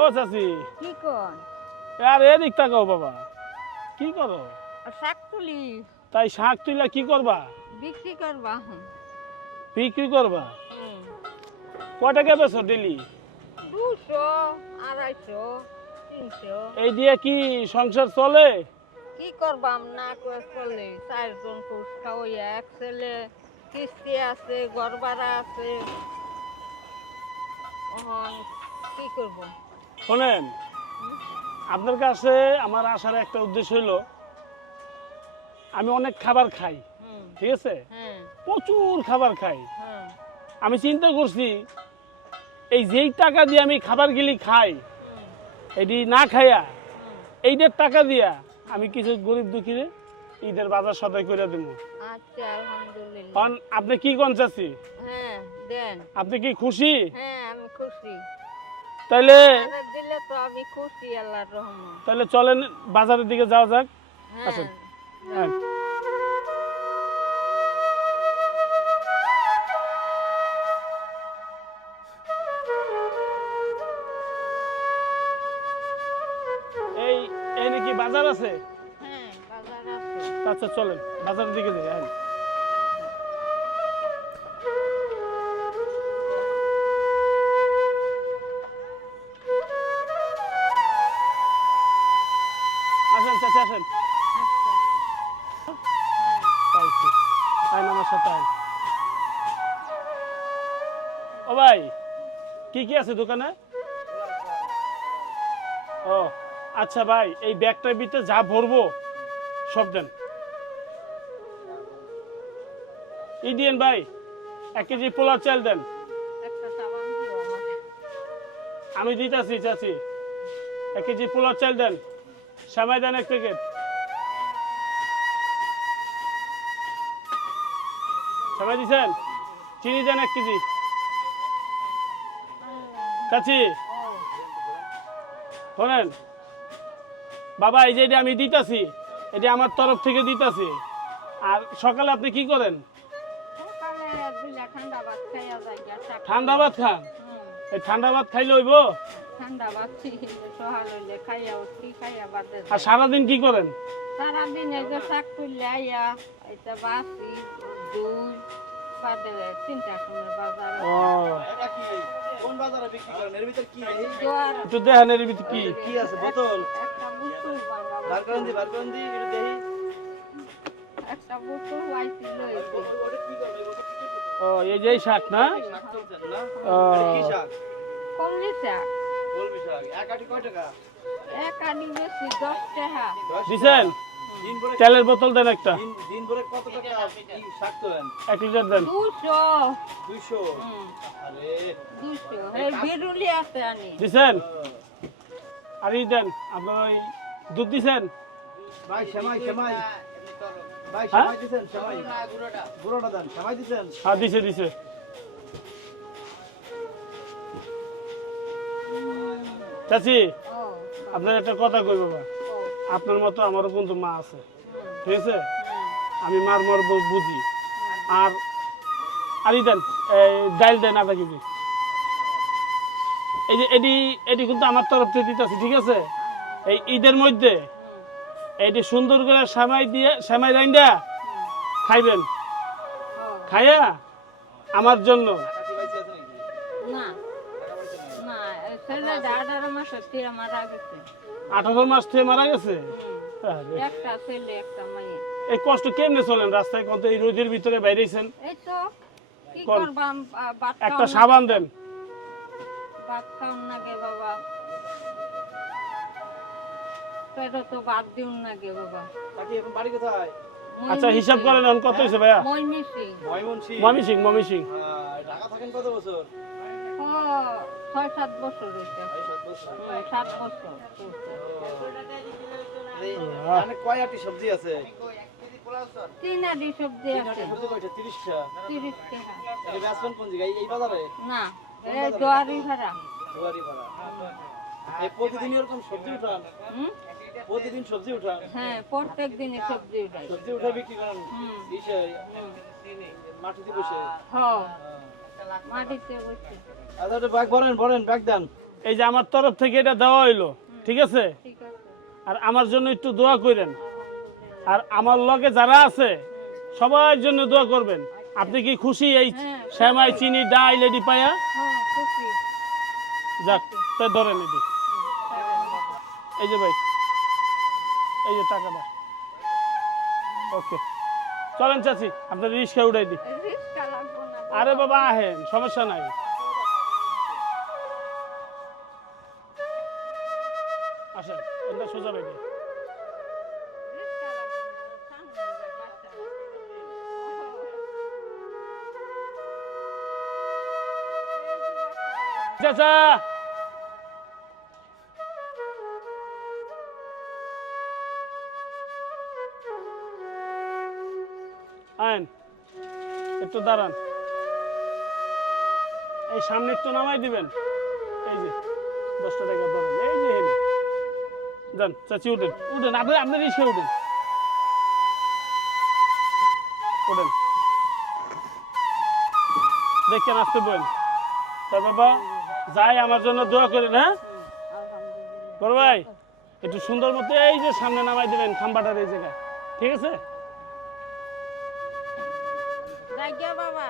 ও চাচি। কি কন? আর এদিক তাকাও বাবা। কি করো? শাক তুলি। তাই শাক তুইলা কি করবা? বিক্রি করবা বিক্রি করবা? কয় টাকা বেছো ডেলি? দুশো আড়াইশো তিনশো। এই দিয়ে কি সংসার চলে? কি করবাম না চলে? চারজন পুরুষ খাওয়াইয়া এক ছেলে। কিস্তি আছে ঘর ভাড়া আছে। কি করব? শোনেন আপনার কাছে আমার আসার একটা উদ্দেশ্য হলো আমি অনেক খাবার খাই ঠিক আছে? হ্যাঁ। প্রচুর খাবার খাই। হ্যাঁ। আমি চিন্তা করছি এই যেই টাকা দিয়ে আমি খাবার গিলি খাই এটি না খাইয়া। এইটার টাকা দিয়া আমি কিছু গরিব দুঃখীরে ঈদের বাজার সদাই করে দেবো আচ্ছা কারণ আপনি কি কোন চাচ্ছি হ্যাঁ আপনি কি খুশি? তাইলে আমি খুশি আল্লাহর রহমান তাহলে চলেন বাজারের দিকে যাওয়া যাক। হ্যাঁ। আসুন। হ্যাঁ। এই বাজার আছে? হ্যাঁ বাজার আছে। আচ্ছা চলেন বাজারের দিকে যাই হ্যাঁ আইন ও ভাই কি কি আছে দোকানে? ও আচ্ছা ভাই এই ব্যাগটার ভিতরে যা ভরবো সব দেন। ই দিয়েন ভাই এক কেজি পোলার চাল দেন। আমি দিতেছি চাচি। এক কেজি পোলার চাল দেন। সামাই দেন এক প্যাকেট। সামাই দিছেন? চিনি দেন এক কেজি। চাচি শোনেন। বাবা এই যে এটা আমি দিতাছি এটা আমার তরফ থেকে দিতাছি। আর সকালে আপনি কি করেন? ঠান্ডা ভাত খান? এই ঠান্ডা ভাত খাইলে হইব? আর সারাদিন কি করেন? সারাদিন এই যে শাক তুললে আইয়া এটা বাসি দুই বাদে তিনটা সময় বাজার। ও। এটা কি? কোন বাজারে বিক্রি করেন? এর ভিতর কি? এই একটু দেখেন এর ভিতরে কি? কি আছে? বোতল? একটা বুতুল বার করেন দি বার করেন দি এটা দেখি। একটা বুতুল আইছিল লইছে ওটা কি করবে এই বোতল কি ও এই যে শাক না? শাক তুলছেন না? ও। কি শাক? কমলি শাক। কলমি শাক। এক আটি কয় টাকা? এক আনি বেশি দশ টাকা। দিছেন? তেলের বোতল দেন একটা। দিন দিন ভরে কত টাকা শাক তোলেন? এক লিটার দেন। দুশো। 200 আরে। দুশো। এই বিরুলি আছে আনি। দিছেন? আর ই দেন আপনার ওই দুধ দিছেন? ভাই সেমাই সেমাই। ভাই হ্যাঁ? সেমাই দিছেন সেমাই? গুঁড়োটা। দেন সেমাই দিছেন? হ্যাঁ দিছে দিছে। চাচি আপনার একটা কথা কই বাবা আপনার মতো আমারও কিন্তু মা আছে। ঠিক আছে? আমি মার মর্ম বুঝি। আর আর দেন ডাইল দেন আধা কেজি। এই যে এডি এডি কিন্তু আমার তরফ থেকে দিতেছি, ঠিক আছে? এই ঈদের মধ্যে এইটি সুন্দর করে সেমাই দিয়ে, সেমাই রাইন্দা খাইবেন। খাইয়া আমার জন্য। না না, এই ছেলেটা আঠারো মাস থেকে মারা গেছে? একটা ছেলে একটা মেয়ে। এই কষ্ট কেমনে চলেন রাস্তায়? কত এই রোদের ভিতরে বাইরেছেন? এই তো কি করবাম একটা সাবান দেন। ভাত খাওয়ান নাগে বাবা। পেটে তো ভাত দিউন নাগে বাবা। কাকি এখন বাড়ি কোথায়? আচ্ছা হিসাব করেন কত হয়েছে ভাইয়া? মই মিশি ময়মনসিংহ মমি সিং মমি সিং ঢাকা থাকেন কত বছর? ছয় সাত বছর হয়েছে। বছর। কয় আটি সবজি আছে? তিন সবজি আছে। তিরিশটা? এই বাজারে? না জোয়ারি ভাড়া। দুয়ারি ভাড়া। প্রতিদিন এরকম সবজি উঠান? প্রতিদিন সবজি উঠান? হ্যাঁ প্রত্যেক দিনে সবজি উঠাই। সবজি উঠে বিক্রি করেন। মাটিতে বসে? হ। আচ্ছা ওটা ব্যাগ ভরেন ভরেন ব্যাগ দেন। এই যে আমার তরফ থেকে এটা দেওয়া হইল ঠিক আছে? আর আমার জন্য একটু দোয়া করেন। আর আমার লগে যারা আছে সবার জন্য দোয়া করবেন। আপনি কি খুশি এই হ্যাঁ। শ্যামাই চিনি ডাই লেডি পায়া? হ্যাঁ যাক তাই ধরেন এটি এই যে ভাই এই যে টাকাটা। ওকে। চলেন চাচি আপনার রিক্সা উঠাই দিই। আরে বাবা আহেন সমস্যা নাই। আসেন এটা সোজা সামনে চাচা! আইন একটু দাঁড়ান। এই সামনে একটু নামাই দিবেন। এই যে, দশটা টাকা ধরেন এই যে হেনে যান, চাচি, উঠেন। উঠেন, আপনি আপনি রিক্সা উঠেন। উঠেন। দেখেন, আসতে বলেন। তার বাবা, যাই, আমার জন্য দোয়া করেন হ্যাঁ? বড় ভাই, একটু সুন্দর মতো এই যে সামনে নামাই দিবেন, খাম্বাটার এই জায়গায়। ঠিক আছে? বাবা।